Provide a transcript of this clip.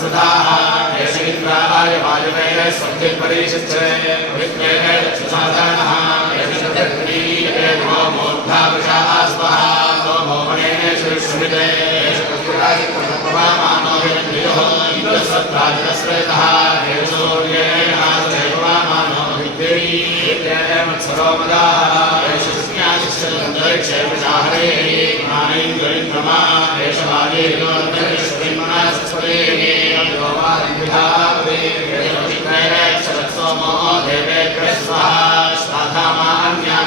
स्मृताः एष इन्द्राय वायुवेन स्वस्तिपरिशिष्टे विद्येन चक्षुषादानः एष तद्रीये नमो मूर्धावशाः स्वः सोमो वनेन श्रीश्मिते एष कस्तुराय पवमानो विद्युः इन्द्रसत्ताजनश्रेतः एष सूर्येण आसदेवमानो विद्युः मत्सरोमदाः एष स्न्यादिश्चन्द्रक्षे विचाहरे ज्ञानेन्द्रिन्द्रमा एष वायुर्योर्धरिष्ठिमनस्पते योवादिविधापदे सोमो देवेभ्यः स्वाहा स्वाधामान्यां